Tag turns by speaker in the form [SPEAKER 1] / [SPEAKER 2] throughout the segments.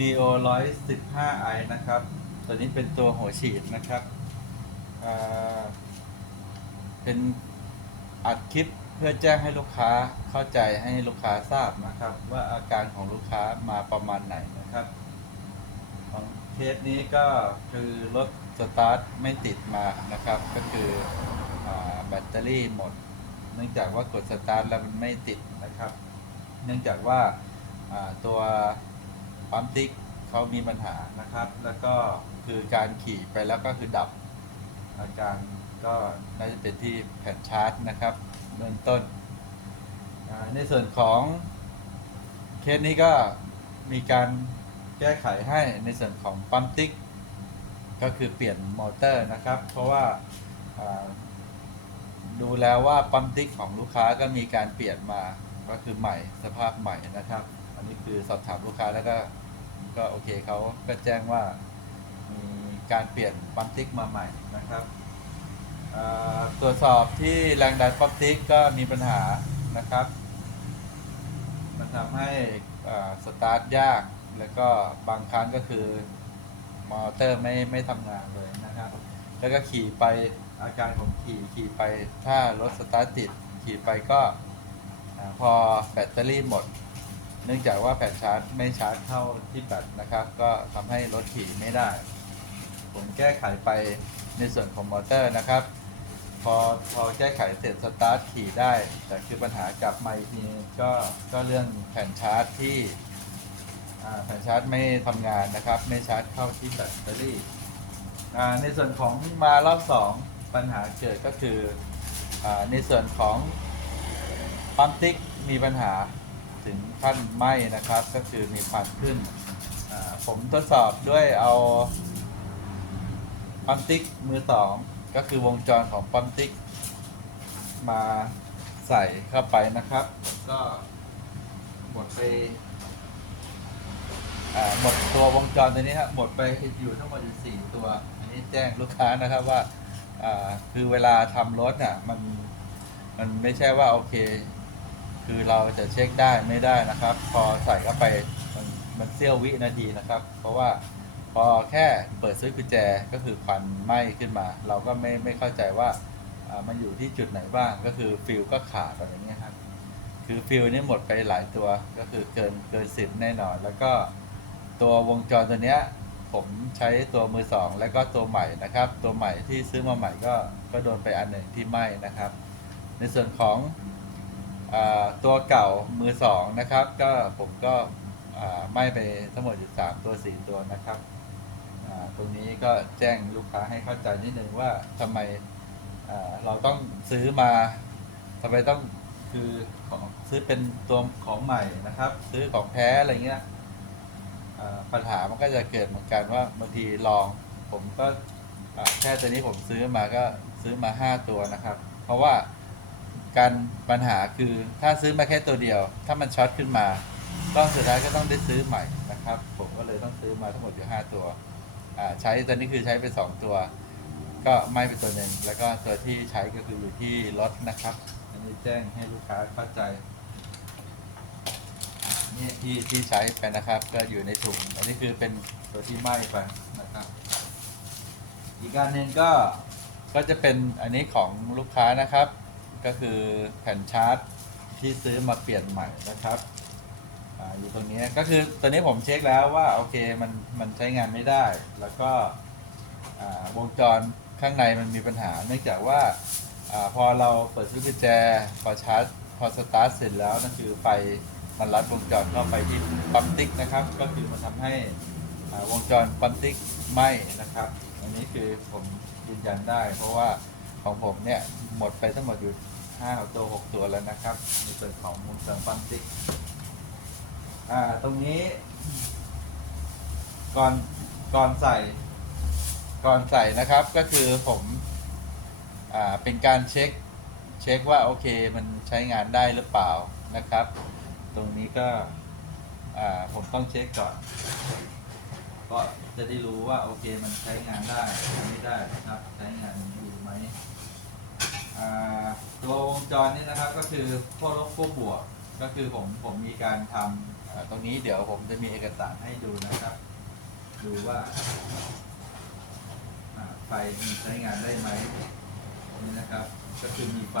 [SPEAKER 1] BO 115 i นะครับ ตัวนี้เป็นตัวหัวฉีดนะครับเป็นอัดคลิปเพื่อแจ้งให้ลูกค้าเข้าใจให้ลูกค้าทราบนะครับ ว่าอาการของลูกค้ามาประมาณไหนนะครับ ของเคสนี้ก็คือรถสตาร์ทไม่ติดมานะครับ ก็คืออแบตเตอรี่หมด เนื่องจากว่ากดสตาร์ทแล้วมันไม่ติดนะครับ เนื่องจากว่าตัว ปั๊มติ๊กเขามีปัญหานะครับ แล้วก็คือการขี่ไปแล้วก็คือดับ อาการก็น่าจะเป็นที่แผ่นชาร์จนะครับเบื้องต้น ในส่วนของเคสนี้ก็มีการแก้ไขให้ในส่วนของปั๊มติ๊ก ก็คือเปลี่ยนมอเตอร์นะครับ เพราะว่าอ่าดูแล้วว่าปั๊มติ๊กของลูกค้าก็มีการเปลี่ยนมาก็คือใหม่สภาพใหม่นะครับ อันนี้คือสอบถามลูกค้าแล้วก็ ก็โอเคเขาก็แจ้งว่ามีการเปลี่ยนปั๊มติ๊กมาใหม่นะครับตรวจสอบที่แรงดันปั๊มติ๊กก็มีปัญหานะครับ มันทำให้สตาร์ทยากแล้วก็บางครั้งก็คือมอเตอร์ไม่ไม่ทำงานเลยนะครับ แล้วก็ขี่ไปอาการของขี่ขี่ไปถ้ารถสตาร์ทติดขี่ไปก็อพอแบตเตอรี่หมด เนื่องจากว่าแผงชาร์จไม่ชาร์จเข้าที่แบตนะครับ ก็ทำให้รถขี่ไม่ได้ ผมแก้ไขไปในส่วนของมอเตอร์นะครับ พอพอแก้ไขเสร็จสตาร์ทขี่ได้ แต่คือปัญหากลับมาอีกทีก็ก็เรื่องแผ่นชาร์จที่แผ่นชาร์จไม่ทำงานนะครับ ไม่ชาร์จเข้าที่แบตเตอรี่ในส่วนของมารอบสองปัญหาเกิดก็คืออในส่วนของปั๊มติ๊กมีปัญหา ถึงขั้นไหมนะครับ ก็คือมีควันขึ้น ผมทดสอบด้วยเอาปั๊มติ๊กมือสองก็คือวงจรของปั๊มติ๊ก มาใส่เข้าไปนะครับ ก็หมดไปหมดตัววงจรตัวนี้ครับหมดไปอยู่ทั้งหมดอยู่สี่ตัว อันนี้แจ้งลูกค้านะครับว่าอ่าคือเวลาทำรถน่ะมันมันไม่ใช่ว่าโอเค คือเราจะเช็คได้ไม่ได้นะครับ พอใส่เข้าไปมันมันเสี้ยววินาทีนะครับ เพราะว่าพอแค่เปิดซื้อกุญแจก็คือควันไหม้ขึ้นมา เราก็ไม่ไม่เข้าใจว่าอ่ามันอยู่ที่จุดไหนบ้างก็คือฟิลก็ขาดอะไรเงี้ยครับคือฟิลนี่หมดไปหลายตัวก็คือเกินเกินสิบแน่นอน แล้วก็ตัววงจรตัวเนี้ยผมใช้ตัวมือสองแล้วก็ตัวใหม่นะครับ ตัวใหม่ที่ซื้อมาใหม่ก็ก็โดนไปอันหนึ่งที่ไหม้นะครับ ในส่วนของ ตัวเก่ามือสองนะครับ ก็ผมก็ไม้ไปทั้งหมดอยู่สามตัวสี่ตัวนะครับตรงนี้ก็แจ้งลูกค้าให้เข้าใจนิดนึงว่าทำไมเราต้องซื้อมาทำไมต้องคือของซื้อเป็นตัวของใหม่นะครับ ซื้อของแท้อะไรเงี้ยปัญหามันก็จะเกิดเหมือนกันว่าบางทีลองผมก็แค่ตัวนี้ผมซื้อมาก็ซื้อมาห้าตัวนะครับ เพราะว่า การปัญหาคือถ้าซื้อมาแค่ตัวเดียว ถ้ามันช็อตขึ้นมา ก็สุดท้ายก็ต้องได้ซื้อใหม่นะครับ ผมก็เลยต้องซื้อมาทั้งหมดอยู่ห้าตัวใช้ตัวนี้คือใช้ไปสองตัว ก็ไม่เป็นตัวหนึ่งแล้วก็ตัวที่ใช้ก็คืออยู่ที่รถนะครับ อันนี้แจ้งให้ลูกค้าเข้าใจนี่ที่ที่ใช้ไปนะครับ ก็อยู่ในถุงอันนี้คือเป็นตัวที่ไหม้ไปนะครับ อีกการหนึ่งก็ก็จะเป็นอันนี้ของลูกค้านะครับ ก็คือแผ่นชาร์จที่ซื้อมาเปลี่ยนใหม่นะครับออยู่ตรงนี้ก็คือตัวนี้ผมเช็คแล้วว่าโอเคมันมันใช้งานไม่ได้ แล้วก็วงจรข้างในมันมีปัญหา เนื่องจากว่าอพอเราเปิดสวิตช์กุญแจพอชาร์จพอสตาร์ทเสร็จแล้วนั่นคือไฟมันรัดวงจรเข้าไปที่ปั๊มติ๊กนะครับ ก็คือมันทำให้วงจรปั๊มติ๊กไหม้นะครับ อันนี้คือผมยืนยันได้เพราะว่า ของผมเนี่ยหมดไปทั้งหมดอยู่ห้าตัวหกตัวแล้วนะครับ ในส่วนของวงจรปั๊มติ๊กอ่าตรงนี้ ก่อนก่อนใส่ ก่อนใส่นะครับก็คือผมอ่าเป็นการเช็ค เช็คว่าโอเคมันใช้งานได้หรือเปล่านะครับ ตรงนี้ก็อ่าผมต้องเช็คก่อนก็จะได้รู้ว่าโอเคมันใช้งานได้ไม่ได้นะครับ ใช้งานอยู่ไหม ตัววงจรนี่นะครับก็คือขั้วลบขั้วบวก ก็คือผมผมมีการทำตรงนี้เดี๋ยวผมจะมีเอกสารให้ดูนะครับ ดูว่าไฟมีใช้งานได้ไหมนี่นะครับ ก็คือมีไฟ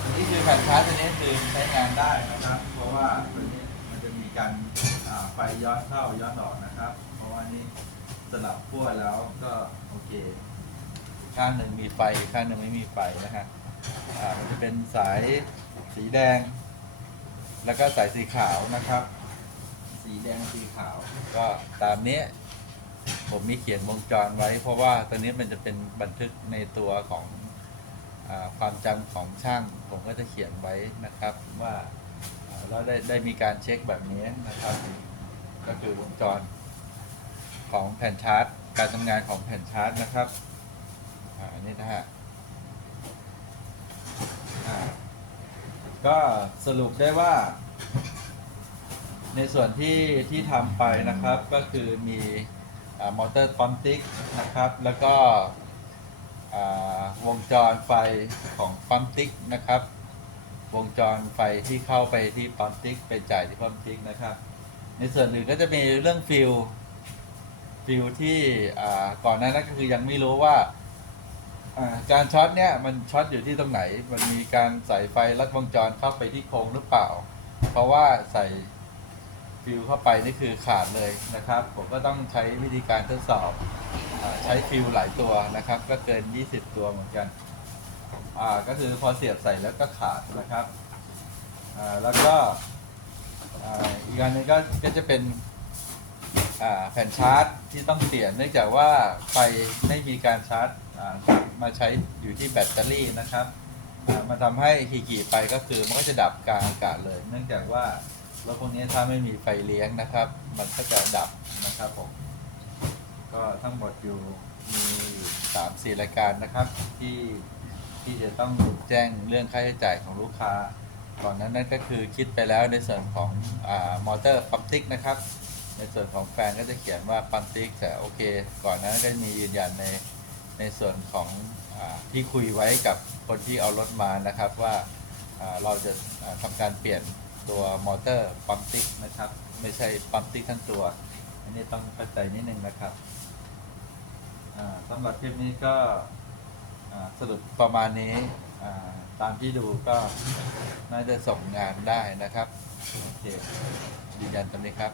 [SPEAKER 1] ตัวนี้คือแผ่นชาร์จตัวนี้คือใช้งานได้นะครับ เพราะว่าตัวนี้มันจะมีการไฟย้อนเข้าย้อนออกนะครับ เพราะว่านี่สลับขั้วแล้วก็โอเค ข้างหนึ่งมีไฟอีกข้างหนึ่งไม่มีไฟนะฮะอ่ามันจะเป็นสายสีแดง แล้วก็สายสีขาวนะครับ สีแดงสีขาว ก็ตามนี้ผมมีเขียนวงจรไว้ เพราะว่าตัวนี้มันจะเป็นบันทึกในตัวของอความจำของช่าง ผมก็จะเขียนไว้นะครับว่าอ่าเราได้ได้มีการเช็คแบบนี้นะครับ ก็คือวงจรของแผ่นชาร์จ การทำงานของแผ่นชาร์จนะครับ อันนี้นะฮะอ่าก็สรุปได้ว่า ในส่วนที่ที่ทำไปนะครับก็คือมีมอเตอร์ปั๊มติ๊กนะครับ แล้วก็วงจรไฟของปั๊มติ๊กนะครับ วงจรไฟที่เข้าไปที่ปั๊มติ๊กไปจ่ายที่ปั๊มติ๊กนะครับ ในส่วนอื่นก็จะมีเรื่องฟิลฟิลที่อ่าก่อนหน้านั้นก็คือยังไม่รู้ว่า อ่าการช็อตเนี่ยมันช็อตอยู่ที่ตรงไหน มันมีการใส่ไฟลัดวงจรเข้าไปที่โครงหรือเปล่า เพราะว่าใส่ฟิลเข้าไปนี่คือขาดเลยนะครับ ผมก็ต้องใช้วิธีการทดสอบอาใช้ฟิลหลายตัวนะครับ ก็เกิน 20 ตัวเหมือนกันอ่าก็คือพอเสียบใส่แล้วก็ขาดนะครับอ่าแล้วก็อ่าอีกอันหนึงก็ก็จะเป็น แผ่นชาร์จที่ต้องเปลี่ยนเนื่องจากว่าไฟไม่มีการชาร์จมาใช้อยู่ที่แบตเตอรี่นะครับอ่ามันทำให้ขี่ๆไปก็คือมันก็จะดับกลางอากาศเลย เนื่องจากว่ารถพวกนี้ถ้าไม่มีไฟเลี้ยงนะครับ มันก็จะดับนะครับผมก็ทั้งหมดอยู่มีสามสี่รายการนะครับ ที่ที่จะต้องแจ้งเรื่องค่าใช้จ่ายของลูกค้าก่อนนั้นนั่นก็คือคิดไปแล้วในส่วนของอมอเตอร์ปั๊มติ๊กนะครับ ในส่วนของแฟนก็จะเขียนว่าปั๊มติ๊กแต่โอเค ก่อนนั้นก็มียืนยันในในส่วนของอที่คุยไว้กับคนที่เอารถมานะครับว่าเราจะอ่าทำการเปลี่ยนตัวมอเตอร์ปั๊มติ๊กนะครับ ไม่ใช่ปั๊มติ๊กทั้งตัว อันนี้ต้องเข้าใจนิดนึงนะครับอ่าสำหรับคลิปนี้ก็สรุปประมาณนี้ตามที่ดูก็น่าจะส่งงานได้นะครับ โอเคยืนยันตรงนี้ครับ